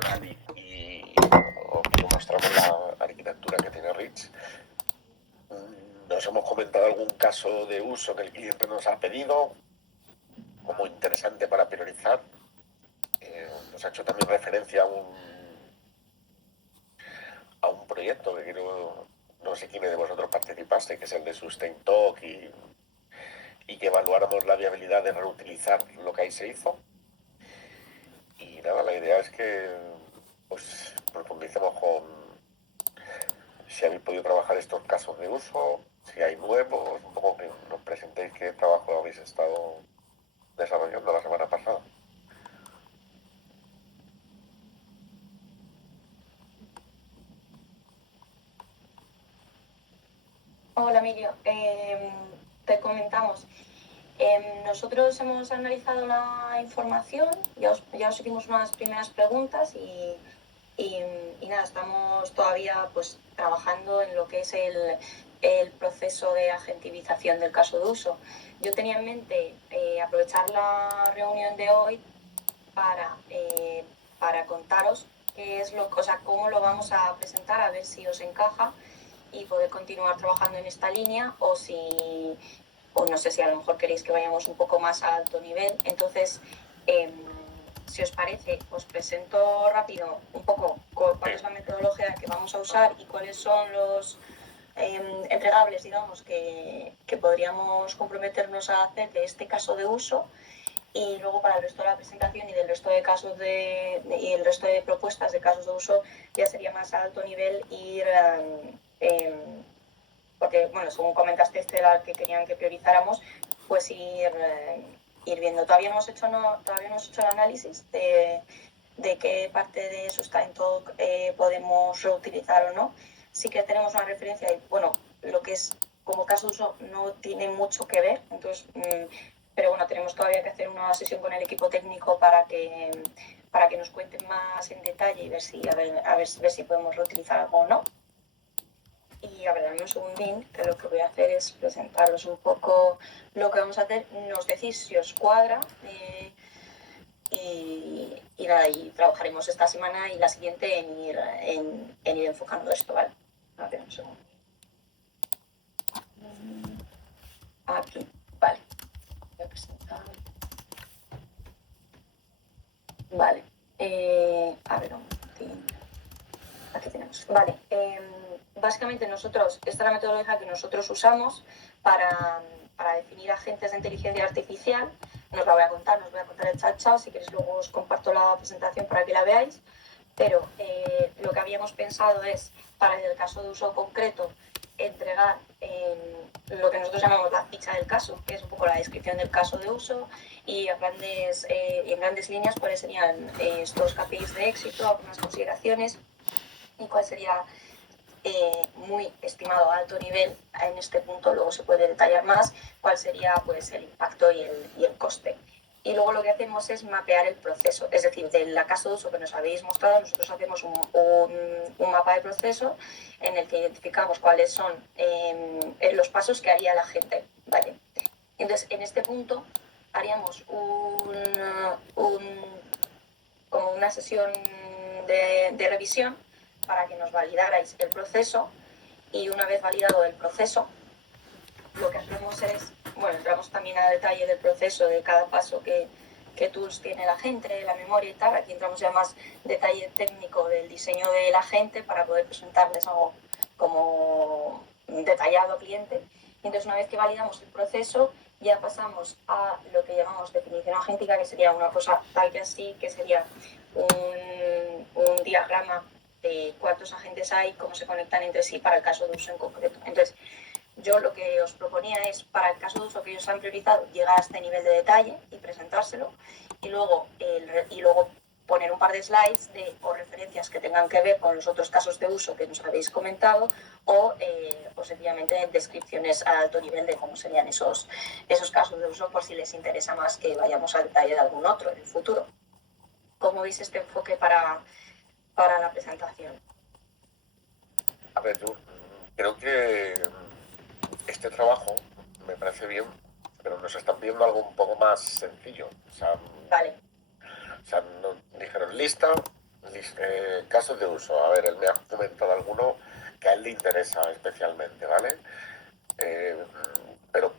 funcional y mostramos la arquitectura que tiene Rich. Nos hemos comentado algún caso de uso que el cliente nos ha pedido como interesante para priorizar. Nos ha hecho también referencia a un proyecto que no sé quién de vosotros participaste, que es el de Sustain Talk y que evaluáramos la viabilidad de reutilizar lo que ahí se hizo. Y nada, la idea es que pues profundicemos con si habéis podido trabajar estos casos de uso, si hay nuevos, un poco que nos presentéis qué trabajo habéis estado desarrollando la semana pasada. Hola Emilio, te comentamos. Nosotros hemos analizado la información, ya os hicimos unas primeras preguntas y nada, estamos todavía pues trabajando en lo que es el proceso de agentivización del caso de uso. Yo tenía en mente aprovechar la reunión de hoy para contaros qué es cómo lo vamos a presentar, a ver si os encaja y poder continuar trabajando en esta línea o no sé si a lo mejor queréis que vayamos un poco más a alto nivel. Entonces, si os parece, os presento rápido un poco cuál es la metodología que vamos a usar y cuáles son los entregables, digamos, que podríamos comprometernos a hacer de este caso de uso. Y luego para el resto de la presentación y del resto de casos y el resto de propuestas de casos de uso ya sería más a alto nivel ir porque bueno, según comentaste Estela que querían que priorizáramos, pues ir viendo. Todavía no hemos hecho el análisis de qué parte de Sustain Talk podemos reutilizar o no. Sí que tenemos una referencia y bueno, lo que es como caso de uso no tiene mucho que ver, entonces pero bueno, tenemos todavía que hacer una sesión con el equipo técnico para que nos cuenten más en detalle y ver si podemos reutilizar algo o no. Y a ver, dame un segundín, que lo que voy a hacer es presentaros un poco lo que vamos a hacer. Nos decís si os cuadra y nada, y trabajaremos esta semana y la siguiente en ir enfocando esto, ¿vale? A ver, un segundo. Aquí, vale. Voy a presentar. Vale. A ver, un momentín. Aquí tenemos. Vale. Básicamente esta es la metodología que nosotros usamos para definir agentes de inteligencia artificial. Nos voy a contar el chat, si queréis luego os comparto la presentación para que la veáis. Pero lo que habíamos pensado es, para el caso de uso concreto, entregar lo que nosotros llamamos la ficha del caso, que es un poco la descripción del caso de uso y en grandes líneas cuáles serían estos KPIs de éxito, algunas consideraciones y cuál sería muy estimado a alto nivel en este punto, luego se puede detallar más cuál sería pues el impacto y el coste. Y luego lo que hacemos es mapear el proceso, es decir, del caso de uso que nos habéis mostrado, nosotros hacemos un mapa de proceso en el que identificamos cuáles son los pasos que haría la gente, ¿vale? Entonces, en este punto haríamos como una sesión de revisión para que nos validarais el proceso y una vez validado el proceso, lo que hacemos es, bueno, entramos también a detalle del proceso de cada paso que tools tiene la gente, la memoria y tal. Aquí entramos ya más detalle técnico del diseño de la gente para poder presentarles algo como detallado al cliente. Y entonces una vez que validamos el proceso ya pasamos a lo que llamamos definición agéntica, que sería una cosa tal que así, que sería un diagrama de cuántos agentes hay, cómo se conectan entre sí para el caso de uso en concreto. Entonces, yo lo que os proponía es, para el caso de uso que ellos han priorizado, llegar a este nivel de detalle y presentárselo, y luego poner un par de slides o referencias que tengan que ver con los otros casos de uso que nos habéis comentado, o sencillamente descripciones a alto nivel de cómo serían esos casos de uso, por si les interesa más que vayamos al detalle de algún otro en el futuro. ¿Cómo veis este enfoque para la presentación? A ver, yo creo que este trabajo me parece bien, pero nos están pidiendo algo un poco más sencillo. Vale. O sea, nos dijeron lista, casos de uso. A ver, él me ha comentado alguno que a él le interesa especialmente, ¿vale? Eh, pero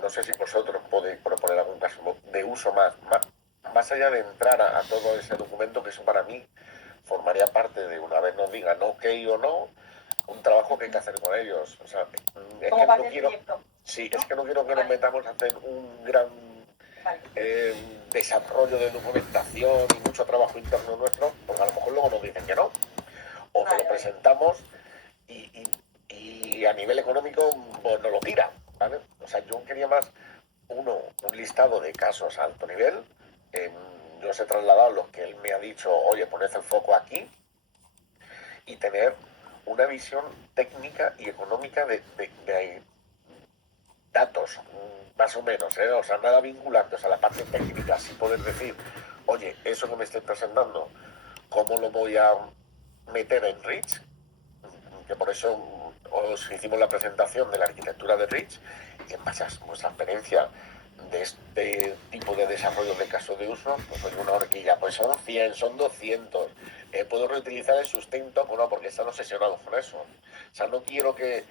no sé si vosotros podéis proponer algún caso de uso más allá de entrar a todo ese documento, que eso para mí formaría parte de, una vez nos digan ok o no, un trabajo que hay que hacer con ellos. O sea, es Como que parte no del quiero, proyecto. sí, ¿No? es que no quiero que nos Vale. metamos a hacer un gran Vale. desarrollo de documentación y mucho trabajo interno nuestro, porque a lo mejor luego nos dicen que no, o que lo presentamos y a nivel económico pues nos lo tiran, ¿vale? O sea, yo quería más un listado de casos a alto nivel. Yo os he trasladado los que él me ha dicho, oye, poned el foco aquí, y tener una visión técnica y económica de datos, más o menos, ¿eh? O sea, nada vinculantes a la parte técnica, así poder decir, oye, eso que me estoy presentando, ¿cómo lo voy a meter en Rich? Que por eso os hicimos la presentación de la arquitectura de Rich, y en base a vuestra experiencia de este tipo de desarrollo de caso de uso, pues soy una horquilla, pues son 100, son 200, puedo reutilizar el sustento, bueno, porque están obsesionados con eso. O sea, no quiero que,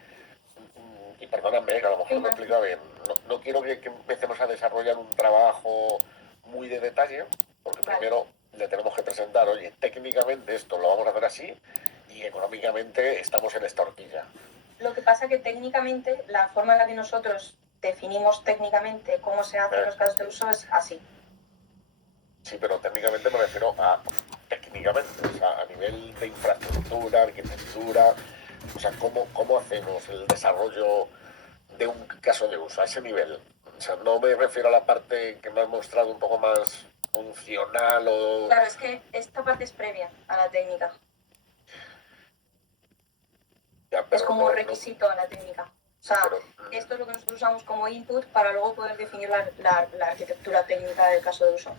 y perdóname, que a lo mejor no me he explicado bien, no quiero que empecemos a desarrollar un trabajo muy de detalle, porque primero le tenemos que presentar, oye, técnicamente esto lo vamos a hacer así, y económicamente estamos en esta horquilla. Lo que pasa que técnicamente, la forma en la que nosotros definimos técnicamente cómo se hacen los casos de uso es así. Sí, pero técnicamente me refiero a técnicamente, o sea, a nivel de infraestructura, arquitectura, o sea, cómo hacemos el desarrollo de un caso de uso a ese nivel. O sea, no me refiero a la parte que me has mostrado un poco más funcional o... Claro, es que esta parte es previa a la técnica. Ya, es como requisito a la técnica. O sea, esto es lo que nosotros usamos como input para luego poder definir la arquitectura técnica del caso de uso.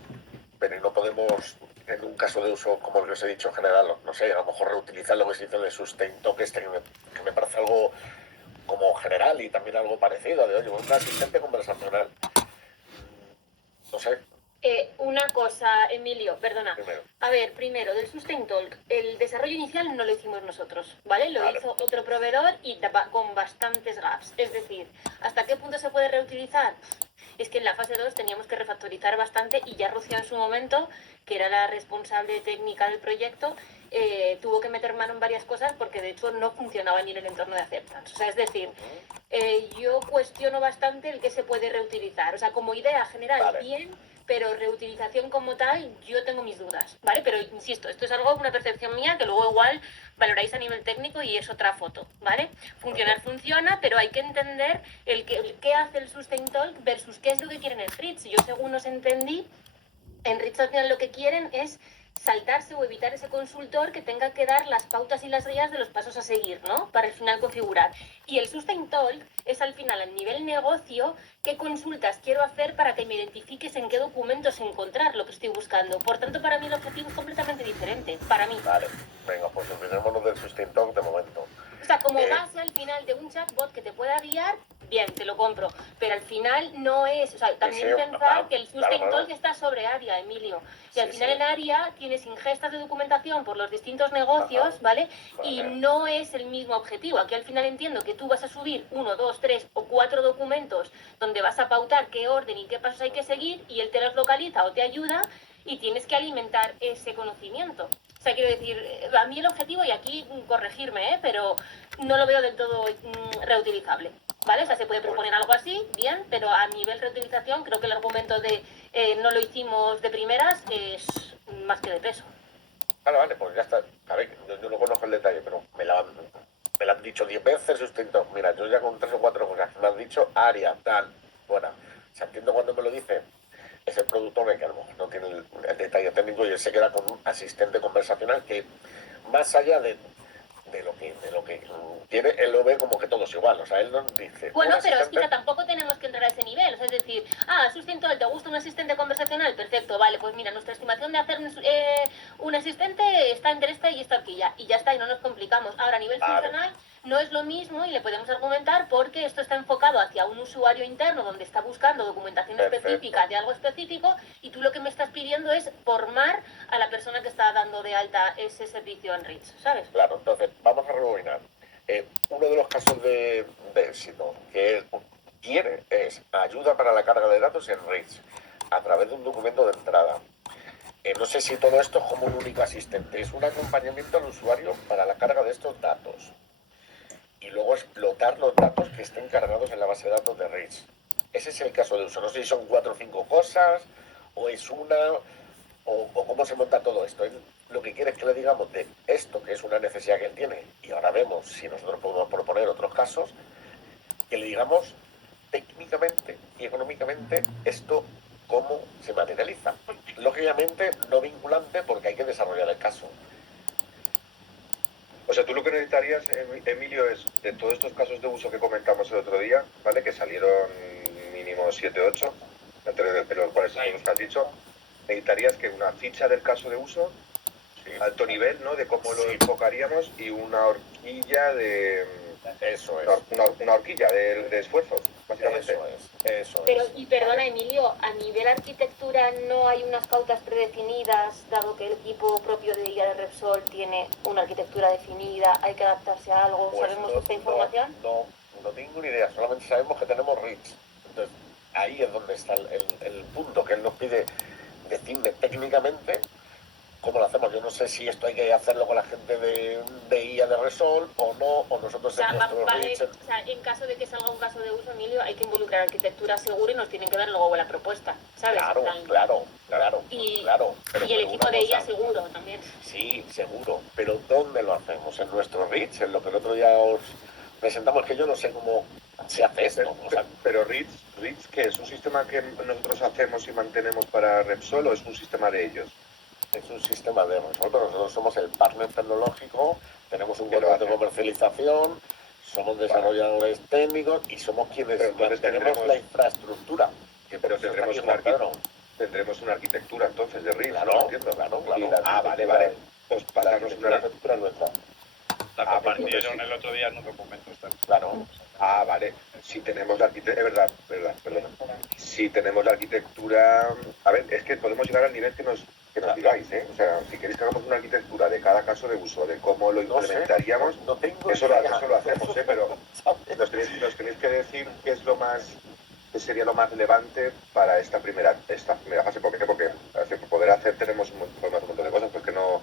Pero no podemos, en un caso de uso como el que os he dicho en general, no sé, a lo mejor reutilizar lo que se dice de sustain tokens, que me parece algo como general y también algo parecido, de oye, un asistente conversacional. No sé. Una cosa, Emilio, perdona. Primero. A ver, primero, del Sustain Talk, el desarrollo inicial no lo hicimos nosotros, ¿vale? Lo hizo otro proveedor y con bastantes gaps. Es decir, ¿hasta qué punto se puede reutilizar? Es que en la fase 2 teníamos que refactorizar bastante y ya Rocío en su momento, que era la responsable técnica del proyecto, tuvo que meter mano en varias cosas porque de hecho no funcionaba ni en el entorno de acceptance. O sea, es decir, yo cuestiono bastante el que se puede reutilizar. O sea, como idea general, bien, pero reutilización como tal, yo tengo mis dudas, ¿vale? Pero insisto, esto es algo, una percepción mía, que luego igual valoráis a nivel técnico y es otra foto, ¿vale? Funcionar funciona, pero hay que entender qué hace el Sustain Talk versus qué es lo que quieren en Rich. Yo según os entendí, en Rich al final lo que quieren es saltarse o evitar ese consultor que tenga que dar las pautas y las guías de los pasos a seguir, ¿no? Para al final configurar. Y el Sustain Talk es al final, a nivel negocio, qué consultas quiero hacer para que me identifiques en qué documentos encontrar lo que estoy buscando. Por tanto, para mí el objetivo es completamente diferente, para mí. Vale, venga, pues olvidémonos del Sustain Talk de momento. O sea, como base al final de un chatbot que te pueda guiar, bien, te lo compro. Pero al final no es... O sea, también pensar que el Sustain Talk está sobre ARIA, Emilio. Y al final en ARIA tienes ingestas de documentación por los distintos negocios, ¿vale? Y no es el mismo objetivo. Aquí al final entiendo que tú vas a subir 1, 2, 3 o 4 documentos donde vas a pautar qué orden y qué pasos hay que seguir y él te los localiza o te ayuda y tienes que alimentar ese conocimiento. O sea, quiero decir, a mí el objetivo, y aquí corregirme, pero no lo veo del todo reutilizable, ¿vale? O sea, se puede proponer algo así, bien, pero a nivel reutilización creo que el argumento de no lo hicimos de primeras es más que de peso. Vale, pues ya está. A ver, yo no conozco el detalle, pero me lo han dicho 10 veces, sustento. Mira, yo ya con 3 o 4 cosas me han dicho, área, tal, bueno. O sea, entiendo cuando me lo dice, es el productor que a lo mejor no tiene el detalle técnico y él se queda con un asistente conversacional que, más allá de lo que tiene, él lo ve como que todo es igual. O sea, él nos dice... Bueno, pero escucha, tampoco tenemos que entrar a ese nivel. O sea, es decir, Sustain ¿te gusta un asistente conversacional? Perfecto, vale, pues mira, nuestra estimación de hacer un asistente está entre esta y esta horquilla. Y ya está, y no nos complicamos. Ahora, a nivel funcional, no es lo mismo y le podemos argumentar porque esto está enfocado hacia un usuario interno donde está buscando documentación específica de algo específico y tú lo que me estás pidiendo es formar a la persona que está dando de alta ese servicio en REACH, ¿sabes? Claro, entonces vamos a rebobinar. Uno de los casos de éxito que él quiere es ayuda para la carga de datos en REACH a través de un documento de entrada. No sé si todo esto es como un único asistente, es un acompañamiento al usuario para la carga de estos datos y luego explotar los datos que estén cargados en la base de datos de REACH. Ese es el caso de uso. No sé si son 4 o 5 cosas, o es una, o cómo se monta todo esto. Él lo que quiere es que le digamos de esto, que es una necesidad que él tiene, y ahora vemos si nosotros podemos proponer otros casos, que le digamos técnicamente y económicamente esto cómo se materializa. Lógicamente no vinculante porque hay que desarrollar el caso. O sea, tú lo que necesitarías, Emilio, es de todos estos casos de uso que comentamos el otro día, ¿vale? Que salieron mínimo 7 o 8, entre los cuales son los que has dicho, necesitarías que una ficha del caso de uso, alto nivel, ¿no? De cómo lo enfocaríamos y una horquilla de... Eso es. Una horquilla de esfuerzos, básicamente. Eso Pero, es. y perdona, Emilio, a nivel arquitectura no hay unas pautas predefinidas, dado que el equipo propio de IA de Repsol tiene una arquitectura definida, hay que adaptarse a algo, Pues ¿sabemos esta información? No tengo ni idea, solamente sabemos que tenemos REACH. Entonces, ahí es donde está el punto, que él nos pide decirle técnicamente cómo lo hacemos. Yo no sé si esto hay que hacerlo con la gente de IA de Repsol o no, o nosotros O sea, en nuestro vale, REACH. o sea, en caso de que salga un caso de uso, Emilio, hay que involucrar arquitectura seguro y nos tienen que dar luego la propuesta, ¿sabes? Claro, En plan, claro. Pero y el equipo de ella ella seguro también. Sí, seguro. Pero ¿dónde lo hacemos? En nuestro REACH, en lo que el otro día os presentamos, que yo no sé cómo se hace esto. O sea, Pero REACH, ¿qué es? ¿Un sistema que nosotros hacemos y mantenemos para Repsol o es un sistema de ellos? es un sistema de nosotros. Nosotros somos el partner tecnológico, tenemos un Que lo contrato de hace. comercialización, somos desarrolladores técnicos y somos quienes Pero entonces mantenemos la infraestructura. Que Pero por eso tendremos está aquí Juan Pedro. tendremos una arquitectura entonces de REACH, Claro, ¿no? Entiendo. claro. Vale. Pues La pasarnos una arquitectura nuestra. La compartieron el otro día en un documento. Claro. Vale. Si tenemos la arquitectura... perdona. Si tenemos la arquitectura... A ver, es que podemos llegar al nivel que nos digáis, ¿eh? O sea, si queréis que hagamos una arquitectura de cada caso de uso, de cómo lo implementaríamos, no tengo eso idea. lo hacemos, ¿eh? Pero nos tenéis que decir qué es lo más... qué sería lo más relevante para esta primera fase, porque poder hacer podemos un montón de cosas, porque no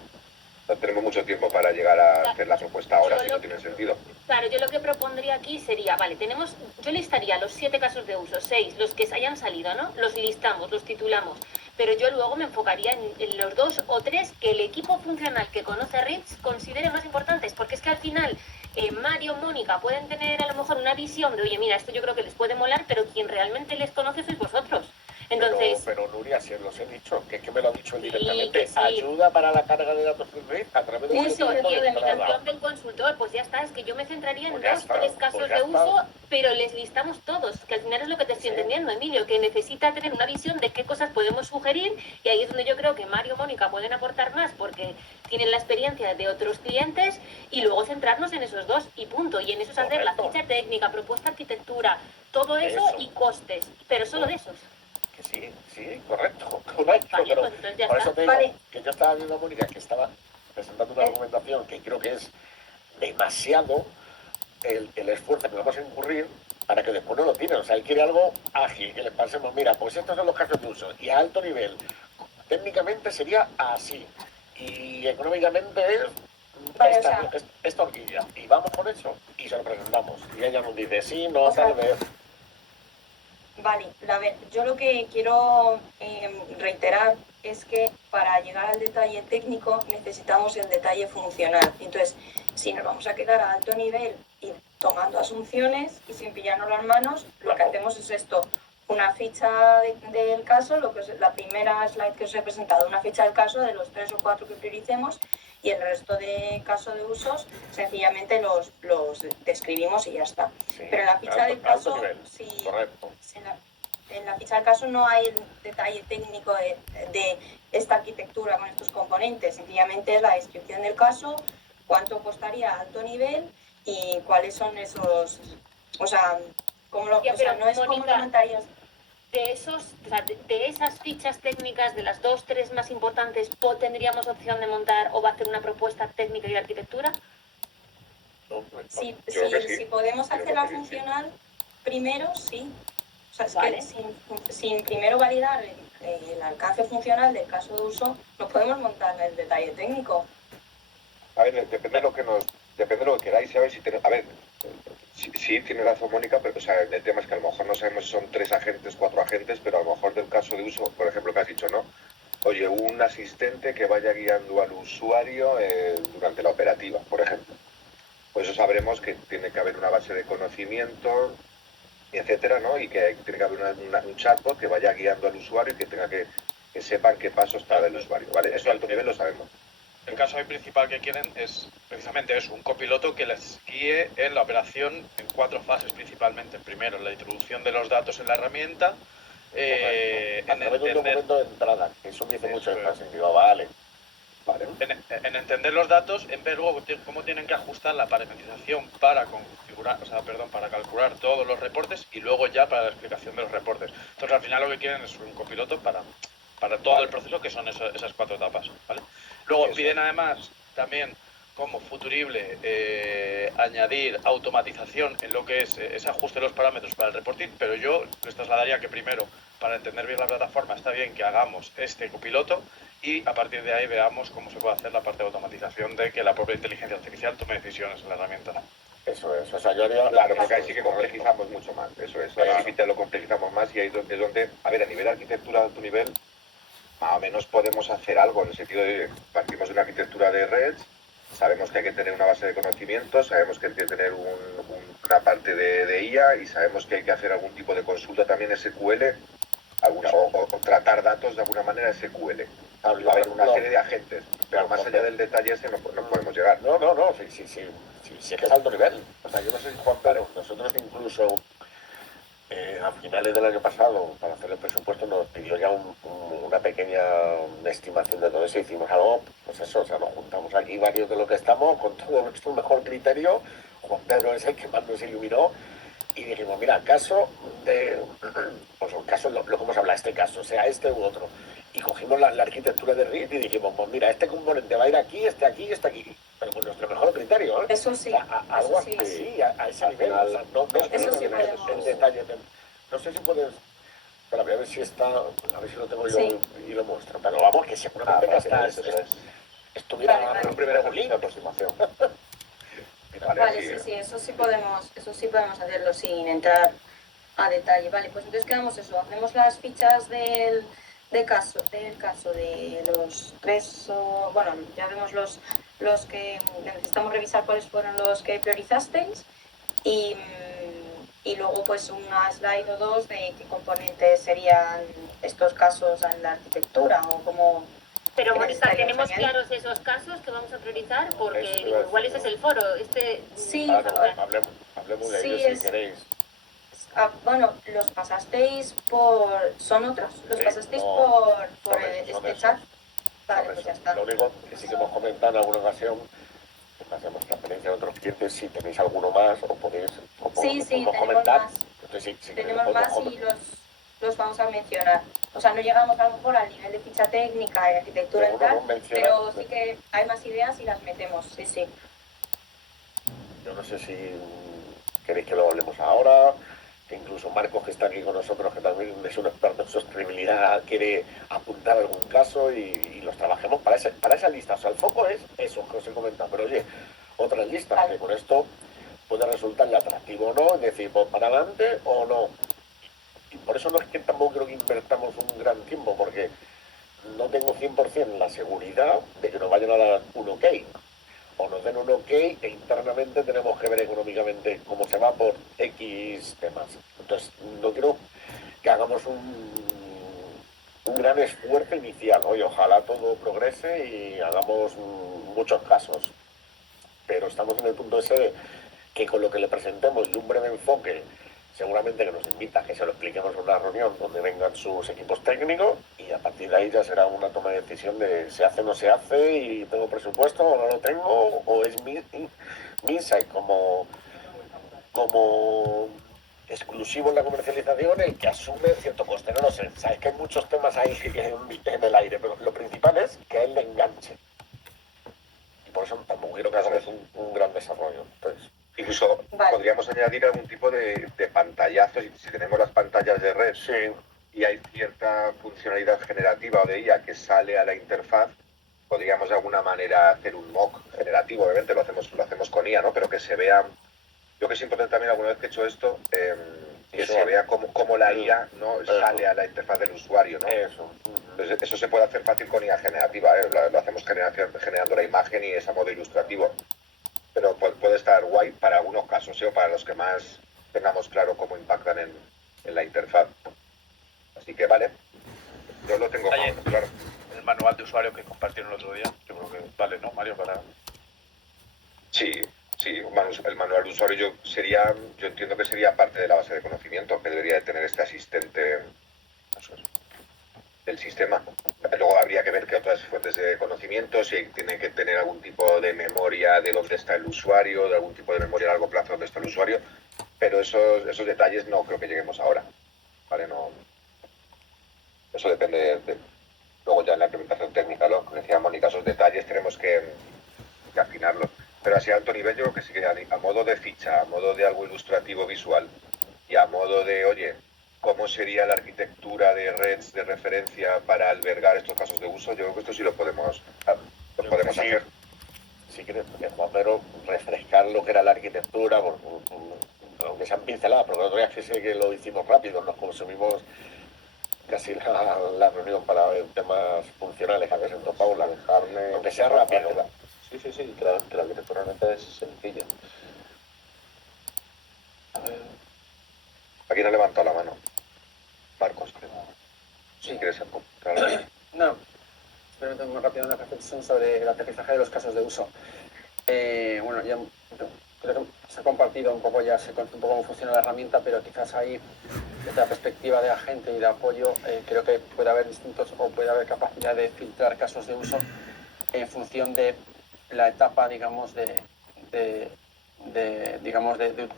tenemos mucho tiempo para llegar a hacer la propuesta ahora, si no tiene sentido. Claro, yo lo que propondría aquí sería, vale, yo listaría los 7 casos de uso, 6, los que hayan salido, ¿no? Los listamos, los titulamos, pero yo luego me enfocaría en los 2 o 3 que el equipo funcional que conoce REACH considere más importantes, porque es que al final Mario, Mónica pueden tener a lo mejor una visión de, oye, mira, esto yo creo que les puede molar, pero quien realmente les conoce sois vosotros. Entonces, pero Nuria, si os los he dicho, que es que me lo ha dicho él directamente, sí. Ayuda para la carga de datos en red a través de un eso, documento y en de la entrada. invitación del consultor, pues ya está, es que yo me centraría en Pues ya 2 está, 3 casos pues ya de está. uso, pero les listamos todos, que al final es lo que te estoy entendiendo, Emilio, que necesita tener una visión de qué cosas podemos sugerir, y ahí es donde yo creo que Mario y Mónica pueden aportar más, porque tienen la experiencia de otros clientes, y luego centrarnos en esos 2, y punto, y en eso es hacer la Correcto. ficha técnica, propuesta arquitectura, todo eso Eso. y costes, pero solo de esos. Que sí, correcto. Vale, Pero pues entonces ya por está. eso te digo Vale. que yo estaba viendo a Mónica que estaba presentando una argumentación que creo que es demasiado el esfuerzo que vamos a incurrir para que después no lo tiren. O sea, él quiere algo ágil, que le pasemos, mira, pues estos son los casos de uso y a alto nivel. Técnicamente sería así y económicamente es Vale, esta horquilla. Y vamos con eso y se lo presentamos. Y ella nos dice, sí, no, O sea, tal vez. Vale, yo lo que quiero reiterar es que para llegar al detalle técnico necesitamos el detalle funcional. Entonces, si nos vamos a quedar a alto nivel y tomando asunciones y sin pillarnos las manos, lo que hacemos es esto, una ficha del caso, lo que es la primera slide que os he presentado, una ficha del caso de los 3 o 4 que prioricemos y el resto de casos de usos sencillamente los describimos y ya está. Sí, Pero en la ficha del alto caso, nivel, si correcto. en la ficha del caso no hay el detalle técnico de esta arquitectura con estos componentes, sencillamente es la descripción del caso, cuánto costaría a alto nivel y cuáles son esos, o sea, cómo lo, Ya, o sea, pero, no es como Mónica, comentarios. de esas fichas técnicas, de las 2, 3 más importantes, ¿tendríamos opción de montar o va a hacer una propuesta técnica y de arquitectura? Si, Yo creo que si, sí. si podemos Yo creo hacerla que sí. funcional, primero sí. O sea, es Vale. que sin primero validar el alcance funcional del caso de uso, no podemos montar el detalle técnico. A ver, depende de lo que queráis, ¿sabes? A ver, sí, tiene razón Mónica, pero o sea, el tema es que a lo mejor no sabemos si son 3 agentes, 4 agentes, pero a lo mejor del caso de uso, por ejemplo, que has dicho, ¿no? Oye, un asistente que vaya guiando al usuario durante la operativa, por ejemplo. Pues eso sabremos que tiene que haber una base de conocimiento, etcétera, ¿no? Y que tiene que haber un chatbot que vaya guiando al usuario y que tenga que sepan qué paso está del usuario, ¿vale? Eso a alto nivel lo sabemos. El caso ahí principal que quieren es precisamente eso, un copiloto que les guíe en la operación en 4 fases principalmente. Primero, la introducción de los datos en la herramienta. A través de un documento de entrada, que eso me hizo mucho énfasis. Digo, vale. En entender los datos, en ver luego cómo tienen que ajustar la parametrización para configurar, para calcular todos los reportes y luego ya para la explicación de los reportes. Entonces al final lo que quieren es un copiloto para todo el proceso, que son esas 4 etapas, ¿vale? Luego piden además también como futurible añadir automatización en lo que es ese ajuste de los parámetros para el reporting, pero yo les trasladaría que primero, para entender bien la plataforma, está bien que hagamos este copiloto y a partir de ahí veamos cómo se puede hacer la parte de automatización de que la propia inteligencia artificial tome decisiones en la herramienta. Eso es, o sea, yo haría... Claro, porque ahí sí que complejizamos mucho más, eso es. Ahí sí que lo complejizamos más y ahí es donde, a ver, a nivel de arquitectura de alto nivel, más o menos podemos hacer algo, en el sentido de partimos de una arquitectura de redes, sabemos que hay que tener una base de conocimientos, sabemos que hay que tener una parte de IA y sabemos que hay que hacer algún tipo de consulta también SQL, o tratar datos de alguna manera SQL. Va a haber una serie de agentes, pero más allá del detalle ese no podemos llegar. No, sí, es que es alto nivel. O sea, yo no sé si Juan Pedro, nosotros incluso a finales del año pasado, para hacer el presupuesto, nos pidió ya una pequeña estimación de todo eso. Hicimos algo, pues eso, o sea, nos juntamos aquí varios de los que estamos con todo nuestro mejor criterio. Juan Pedro es el que más nos iluminó y dijimos, mira, caso de, pues un caso, lo que hemos hablado, este caso, sea este u otro. Y cogimos la arquitectura de RIT y dijimos, pues mira, este componente va a ir aquí, este aquí, pero con nuestro mejor criterio, ¿eh? Eso sí, O sea, algo eso sí. así, a ese nivel. O sea, no Eso sí en podemos. detalle. No sé si puedes, pero voy a ver si está, a ver si lo tengo yo Sí. y lo muestro. Pero vamos, que seguramente que hasta estuviera Vale. un primer link. aproximación. Vale, sí, eso sí podemos hacerlo sin entrar a detalle. Vale, pues entonces quedamos eso, hacemos las fichas del caso de los 3, bueno, ya vemos los que necesitamos revisar cuáles fueron los que priorizasteis y luego pues una slide o 2 de qué componentes serían estos casos en la arquitectura o cómo. Pero Mónica, ¿tenemos claros esos casos que vamos a priorizar? Porque igual ese es el foro. Sí, hablemos de ellos si queréis. Bueno, los pasasteis por... ¿Son otros? ¿Los pasasteis por este chat? Vale, pues ya está. Lo único que sí que hemos comentado en alguna ocasión, en hacemos transferencia a otros clientes, si tenéis alguno más o podéis Sí, tenemos comentar. más. Entonces, Tenemos más y los vamos a mencionar. O sea, no llegamos a lo mejor al nivel de ficha técnica y arquitectura y tal, pero sí que hay más ideas y las metemos, sí. Yo no sé si queréis que lo hablemos ahora, que incluso Marcos, que está aquí con nosotros, que también es un experto en sostenibilidad, quiere apuntar algún caso y los trabajemos para esa lista. O sea, el foco es eso que os he comentado, pero oye, otras listas, vale, que con esto puede resultarle atractivo o no, es decir, pues para adelante o no. Y por eso no es que tampoco creo que invertamos un gran tiempo, porque no tengo 100% la seguridad de que nos vayan a dar un ok. O nos den un ok e internamente tenemos que ver económicamente cómo se va por X temas. Entonces, no creo que hagamos un gran esfuerzo inicial. Oye, ojalá todo progrese y hagamos muchos casos. Pero estamos en el punto ese de que con lo que le presentemos y un breve enfoque seguramente que nos invita, que se lo expliquemos en una reunión donde vengan sus equipos técnicos y a partir de ahí ya será una toma de decisión de se hace o no se hace y tengo presupuesto o no lo tengo o es mi insight como exclusivo en la comercialización el que asume cierto coste. No lo sé, sabes que hay muchos temas ahí en el aire, pero lo principal es que a él le enganche. Y por eso tampoco quiero que haga un gran desarrollo. Entonces, incluso podríamos añadir algún tipo de pantallazos, si tenemos las pantallas de red sí, y hay cierta funcionalidad generativa o de IA que sale a la interfaz, podríamos de alguna manera hacer un mock generativo, obviamente lo hacemos con IA, ¿no? Pero que se vea, yo que es importante también alguna vez que he hecho esto, que se vea cómo la IA, ¿no? sale a la interfaz del usuario, ¿no? Entonces, eso se puede hacer fácil con IA generativa, ¿eh? Lo hacemos generando la imagen y es a modo ilustrativo. Pero puede estar guay para algunos casos, ¿eh? O para los que más tengamos claro cómo impactan en la interfaz. Así que vale, yo lo tengo claro. El manual de usuario que compartieron el otro día, yo creo que vale, ¿no, Mario? Sí, el manual de usuario yo entiendo que sería parte de la base de conocimiento que debería de tener este asistente del sistema. Luego habría que ver qué otras fuentes de conocimiento, si tiene que tener algún tipo de memoria de dónde está el usuario, de algún tipo de memoria a largo plazo dónde está el usuario, pero esos detalles no creo que lleguemos ahora, ¿vale? No, eso depende luego ya en la implementación técnica, lo que decía Mónica, esos detalles tenemos que afinarlos. Pero así a alto nivel yo creo que sí que a modo de ficha, a modo de algo ilustrativo visual y a modo de, oye, ¿cómo sería la arquitectura de redes de referencia para albergar estos casos de uso? Yo creo que esto sí lo podemos hacer. Si quieres, pero refrescar lo que era la arquitectura, aunque sean pinceladas, porque el otro día que sé que lo hicimos rápido, nos consumimos casi la reunión para ver temas funcionales que presentó Paula, dejarme, aunque sea rápido. Sí, que la arquitectura realmente es sencilla. ¿A quién ha levantado la mano? Marcos, creo. Sí. Si quieres claro. No, simplemente muy rápido una reflexión sobre el aterrizaje de los casos de uso. Bueno, ya creo que se ha compartido un poco, ya se conoce un poco cómo funciona la herramienta, pero quizás ahí, desde la perspectiva de agente y de apoyo, creo que puede haber puede haber capacidad de filtrar casos de uso en función de la etapa, digamos, de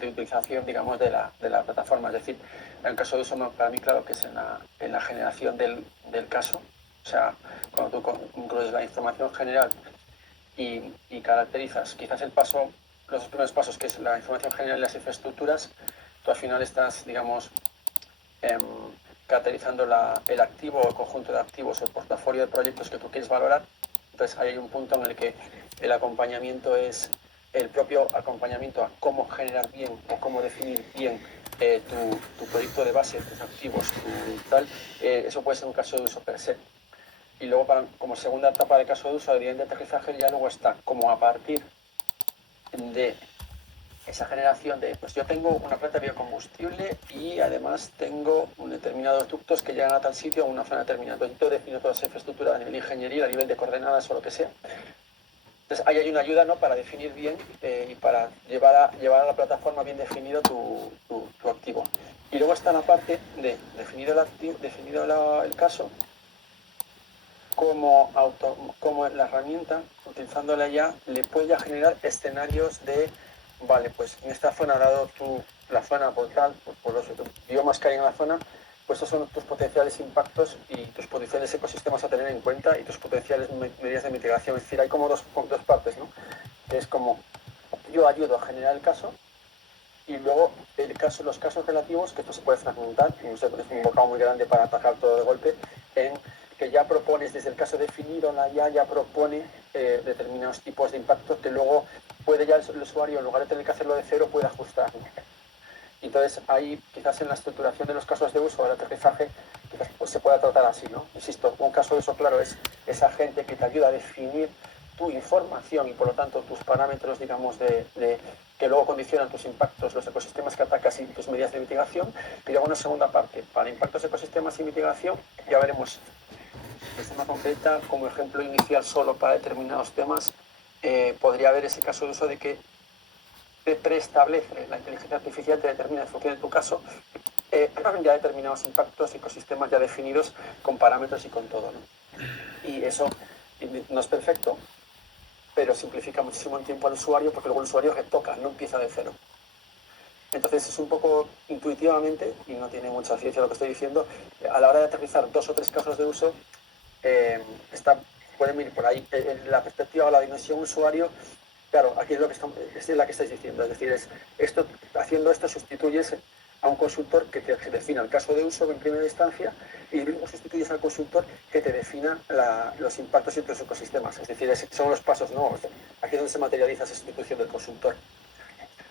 utilización, digamos, de la plataforma. Es decir, en el caso de uso, para mí, claro que es en la generación del caso. O sea, cuando tú incluyes la información general y caracterizas quizás los dos primeros pasos, que es la información general y las infraestructuras, tú al final estás, digamos, caracterizando el activo o el conjunto de activos o el portafolio de proyectos que tú quieres valorar. Entonces ahí hay un punto en el que el acompañamiento es el propio acompañamiento a cómo generar bien o cómo definir bien tu proyecto de base, tus activos, eso puede ser un caso de uso per se. Y luego, como segunda etapa de caso de uso, el nivel de aterrizaje ya luego está como a partir de esa generación de, pues yo tengo una planta de biocombustible y además tengo determinados ductos que llegan a tal sitio o una zona determinada. Entonces yo defino toda esa infraestructura a nivel de ingeniería, a nivel de coordenadas o lo que sea. Entonces ahí hay una ayuda, ¿no?, para definir bien y para llevar a la plataforma bien definido tu activo. Y luego está la parte de definido el caso, como la herramienta, utilizándola ya, le puede ya generar escenarios de, vale, pues en esta zona, dado la zona por los biomas que hay en la zona, pues estos son tus potenciales impactos y tus potenciales ecosistemas a tener en cuenta y tus potenciales medidas de mitigación. Es decir, hay como dos partes, ¿no? Es como yo ayudo a generar el caso y luego los casos relativos, que esto se puede fragmentar, es un bocado muy grande para atacar todo de golpe, que ya propones desde el caso definido, ya propone determinados tipos de impactos que luego puede ya el usuario, en lugar de tener que hacerlo de cero, puede ajustar. Entonces ahí quizás en la estructuración de los casos de uso, del aterrizaje, quizás pues, se pueda tratar así, ¿no? Insisto, un caso de uso claro es esa gente que te ayuda a definir tu información y por lo tanto tus parámetros, digamos, que luego condicionan tus impactos, los ecosistemas que atacas y tus medidas de mitigación. Y luego una segunda parte, para impactos, ecosistemas y mitigación, ya veremos de forma concreta, como ejemplo inicial solo para determinados temas, podría haber ese caso de uso de que te preestablece, la inteligencia artificial te determina en función de tu caso, ya determinados impactos, ecosistemas ya definidos con parámetros y con todo, ¿no? Y eso no es perfecto, pero simplifica muchísimo el tiempo al usuario porque luego el usuario retoca, no empieza de cero. Entonces es un poco intuitivamente, y no tiene mucha ciencia lo que estoy diciendo, a la hora de aterrizar 2 o 3 casos de uso, pueden ir por ahí. La perspectiva o la dimensión usuario, claro, aquí es, es la que estáis diciendo. Es decir, haciendo esto sustituyes a un consultor que te defina el caso de uso en primera instancia y luego sustituyes al consultor que te defina los impactos en tus ecosistemas. Es decir, son los pasos, ¿no? Aquí es donde se materializa esa sustitución del consultor.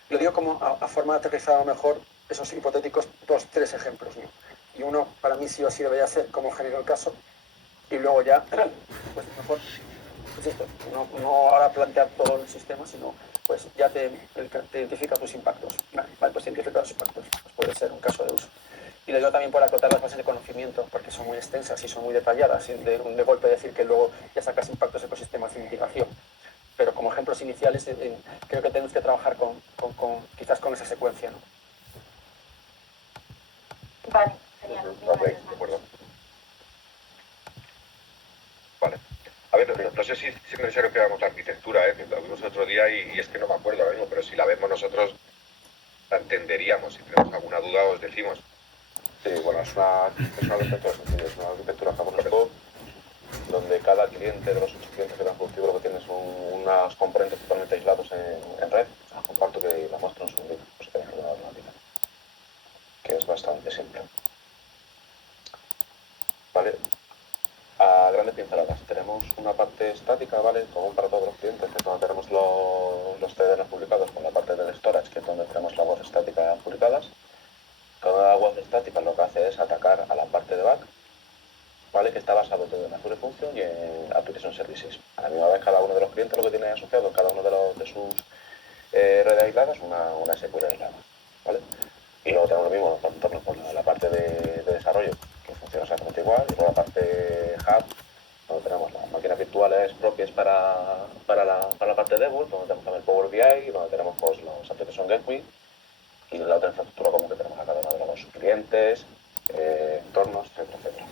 Lo digo como a forma de aterrizar a lo mejor esos hipotéticos 2, 3 ejemplos, ¿no? Y uno, para mí sí o sí debería ser cómo genero el caso, y luego ya, pues mejor, pues esto, no ahora plantear todo el sistema, sino pues ya te identifica tus impactos. Vale, pues te identifica los impactos, pues puede ser un caso de uso. Y lo digo también por acotar las bases de conocimiento, porque son muy extensas y son muy detalladas, sin de golpe decir que luego ya sacas impactos de ecosistemas de mitigación. Pero como ejemplos iniciales, creo que tenemos que trabajar quizás con esa secuencia, ¿no? Vale, genial. Ok, de acuerdo. Vale. A ver, no sé si es necesario que hagamos la arquitectura, que la vimos el otro día y es que no me acuerdo ahora mismo, pero si la vemos nosotros la entenderíamos. Si tenemos alguna duda os decimos. Sí, bueno, es una arquitectura sencilla, es una arquitectura Fabric Code, donde cada cliente de los 8 clientes que dan productivo lo que tiene son unos componentes totalmente aislados en red. O sea, comparto que la muestro un segundito, pues que deje la rápida, que es bastante simple. Vale, a grandes pinceladas, tenemos una parte estática, ¿vale? Común para todos los clientes, que es donde tenemos los CDN publicados, con la parte del storage, que es donde tenemos la voz estática publicadas. Cada voz estática lo que hace es atacar a la parte de back, ¿vale? Que está basado todo en Azure Function y en Application Services. A la misma vez, cada uno de los clientes lo que tiene asociado en cada uno de sus redes aisladas una SQL aislada, ¿vale? Y luego tenemos lo mismo tanto con la parte de desarrollo, que funciona exactamente igual, y luego la parte hub, donde tenemos las máquinas virtuales propias para la parte de DevOps, donde tenemos también el Power BI, donde tenemos pues, los Application Gateway, y la otra infraestructura común que tenemos a cada uno de los clientes, entornos, etcétera, etcétera.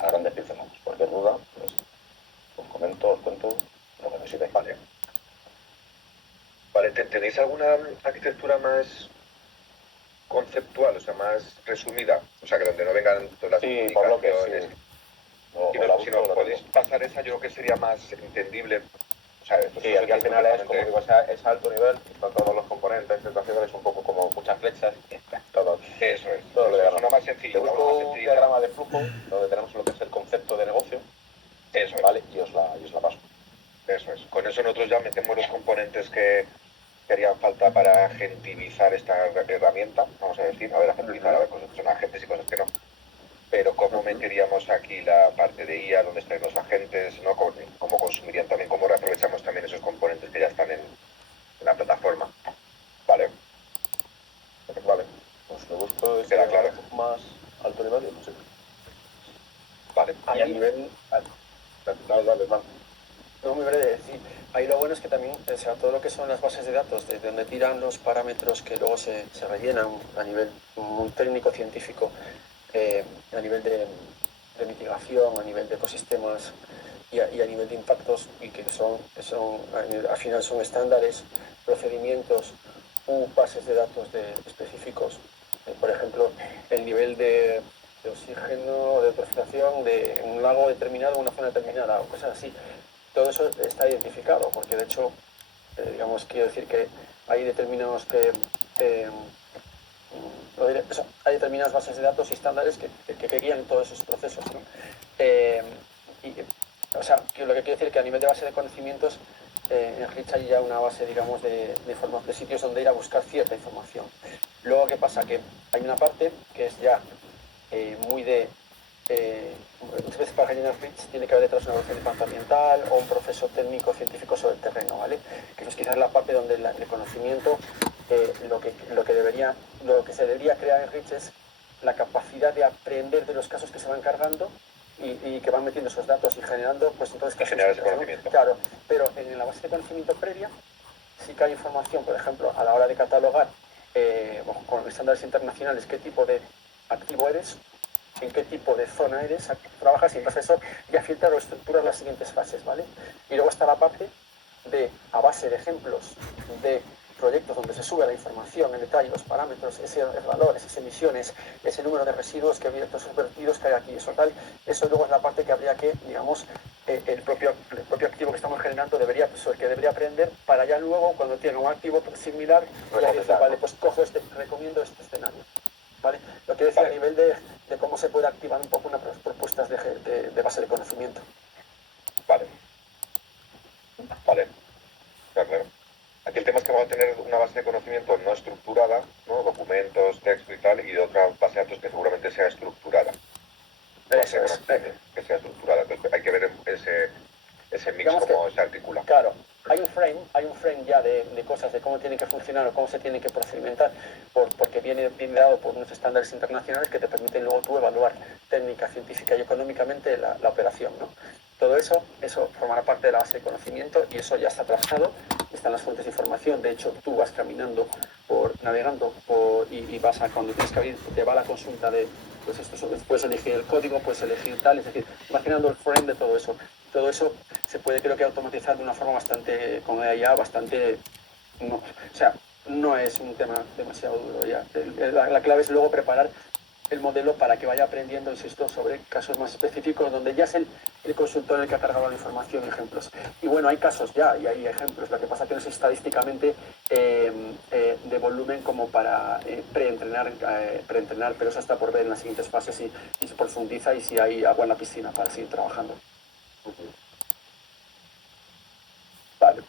A grandes pinceladas. Cualquier duda, pues os comento, os cuento lo que necesitéis. Vale. Vale, ¿tenéis alguna arquitectura más conceptual, o sea, más resumida? O sea, que donde no vengan todas las Sí, por lo que indicaciones. sí. Si no podéis pasar esa, yo creo que sería más entendible. O sea, esto Sí, aquí al final es como digo, es alto nivel, están todos los componentes, es un poco como muchas flechas, todo. Eso es. Todo lo Es digamos. una más sencilla. Te busco un diagrama de flujo donde tenemos lo que es el concepto de negocio, Eso es. ¿vale? Y os la paso. Eso es. Con eso nosotros ya metemos los componentes que harían falta para agentivizar esta herramienta, vamos a decir. A ver, agentivizar, a ver, cosas que son agentes y cosas que no. Pero cómo meteríamos aquí la parte de IA, dónde están los agentes, ¿no? Cómo consumirían también, cómo reaprovechamos también esos componentes que ya están en la plataforma. Vale. Vale. Pues lo busco de Queda claro. más alto nivel, no sé. Vale. Y a nivel... Dale, más. No, muy breve, sí. Ahí lo bueno es que también, o sea, todo lo que son las bases de datos, desde donde tiran los parámetros que luego se rellenan a nivel muy técnico, científico, a nivel de mitigación, a nivel de ecosistemas y a nivel de impactos, y que al final son estándares, procedimientos u bases de datos específicos. Por ejemplo, el nivel de oxígeno, de eutrofización de un lago determinado, una zona determinada, o cosas así. Todo eso está identificado, porque de hecho, digamos, quiero decir que hay determinados hay determinadas bases de datos y estándares que guían todos esos procesos, ¿no? O sea, que lo que quiero decir es que a nivel de base de conocimientos, en Rich hay ya una base, digamos, de sitios donde ir a buscar cierta información. Luego, ¿qué pasa? Que hay una parte que es ya muy de... muchas veces para rellenar Rich tiene que haber detrás una evaluación de impacto ambiental o un proceso técnico científico sobre el terreno, ¿vale? Que es quizás la parte donde el conocimiento, lo que se debería crear en Rich es la capacidad de aprender de los casos que se van cargando y que van metiendo esos datos y generando, pues entonces... Generar ese conocimiento. Claro, pero en la base de conocimiento previa sí que hay información, por ejemplo, a la hora de catalogar con estándares internacionales qué tipo de activo eres, en qué tipo de zona eres, a qué trabajas, y en base a eso ya filtrar o estructurar las siguientes fases, ¿vale? Y luego está la parte de, a base de ejemplos de proyectos donde se sube la información en detalle, los parámetros, ese valor, esas emisiones, ese número de residuos que había, esos vertidos que hay aquí, eso tal, eso luego es la parte que habría que, digamos, el propio activo que estamos generando debería, pues, el que debería aprender para ya luego, cuando tiene un activo similar, ya dice, vale, pues cojo recomiendo este escenario. ¿Vale? Lo que decía a nivel de cómo se puede activar un poco unas propuestas de base de conocimiento. Vale. Vale. Claro. Aquí el tema es que vamos a tener una base de conocimiento no estructurada, ¿no? Documentos, texto y tal, y otra base de datos que seguramente sea estructurada. Eso es. Que sea estructurada. Entonces hay que ver ese mix, cómo se articula. Claro, hay un frame ya de cosas, de cómo tiene que funcionar o cómo se tiene que procedimentar, porque viene dado por unos estándares internacionales que te permiten luego tú evaluar técnica, científica y económicamente la operación, ¿no? Todo eso formará parte de la base de conocimiento y eso ya está trabajado, están las fuentes de información. De hecho, tú vas caminando, navegando y vas a, cuando tienes que abrir, te va la consulta de, pues esto, puedes elegir el código, puedes elegir tal, es decir, imaginando el frame de todo eso. Todo eso se puede, creo que, automatizar de una forma bastante, con IA, bastante, no, o sea, no es un tema demasiado duro ya. La clave es luego preparar el modelo para que vaya aprendiendo, insisto, sobre casos más específicos, donde ya es el consultor el que ha cargado la información y ejemplos. Y bueno, hay casos ya y hay ejemplos. Lo que pasa que no es estadísticamente de volumen como para preentrenar, pero eso está por ver en las siguientes fases y se profundiza y si hay agua en la piscina para seguir trabajando. Vale.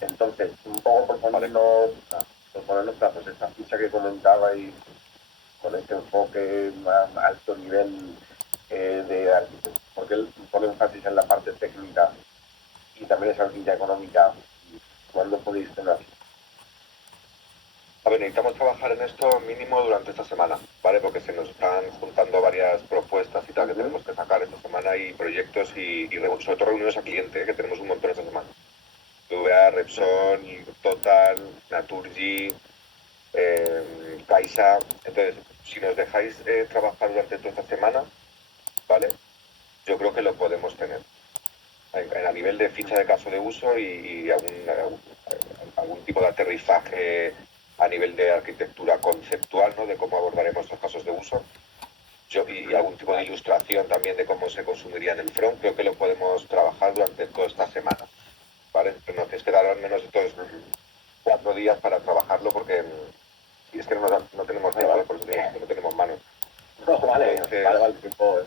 Entonces, un poco por ponernos plazos, esta ficha que comentaba y con este enfoque más alto nivel de arquitectura, porque él pone énfasis en la parte técnica y también esa horquilla económica, ¿cuándo podéis tener? A ver, necesitamos trabajar en esto mínimo durante esta semana, ¿vale? Porque se nos están juntando varias propuestas y tal que tenemos que sacar esta semana y proyectos y sobre todo reuniones a cliente, que tenemos un montón esta semana. VA, Repsol, Total, Naturgy, Caixa. Entonces, si nos dejáis trabajar durante toda esta semana, ¿vale? Yo creo que lo podemos tener. A nivel de ficha de caso de uso y algún tipo de aterrizaje a nivel de arquitectura conceptual, ¿no? De cómo abordaremos estos casos de uso. Y algún tipo de ilustración también de cómo se consumiría en el front, creo que lo podemos trabajar durante toda esta semana. ¿Vale? Pero nos quedarán al menos estos 4 días para trabajarlo porque y es que no tenemos tiempo, ¿vale? Por eso digo que no tenemos manos. Vale, Entonces, vale, tiempo.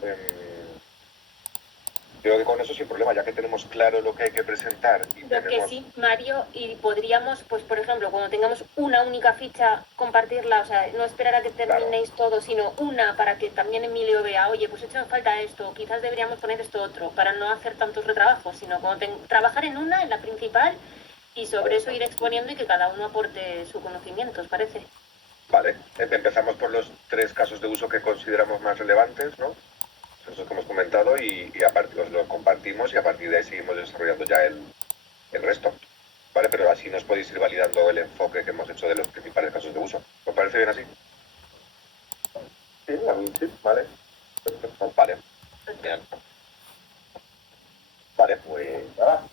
creo que con eso sin problema, ya que tenemos claro lo que hay que presentar. Y Lo tenemos... que sí, Mario, y podríamos, pues por ejemplo, cuando tengamos una única ficha, compartirla, o sea, no esperar a que terminéis todo, sino una para que también Emilio vea, oye, pues he hecho en falta esto, quizás deberíamos poner esto otro, para no hacer tantos retrabajos, sino cuando trabajar en una, en la principal, y sobre eso ir exponiendo y que cada uno aporte su conocimiento, ¿os parece? Vale, empezamos por los 3 casos de uso que consideramos más relevantes, ¿no? Esos que hemos comentado y a partir os lo compartimos y a partir de ahí seguimos desarrollando ya el resto. ¿Vale? Pero así nos podéis ir validando el enfoque que hemos hecho de los principales casos de uso. ¿Os parece bien así? Sí, a mí sí, vale. Perfecto. Vale. Bien. Vale, pues Nada,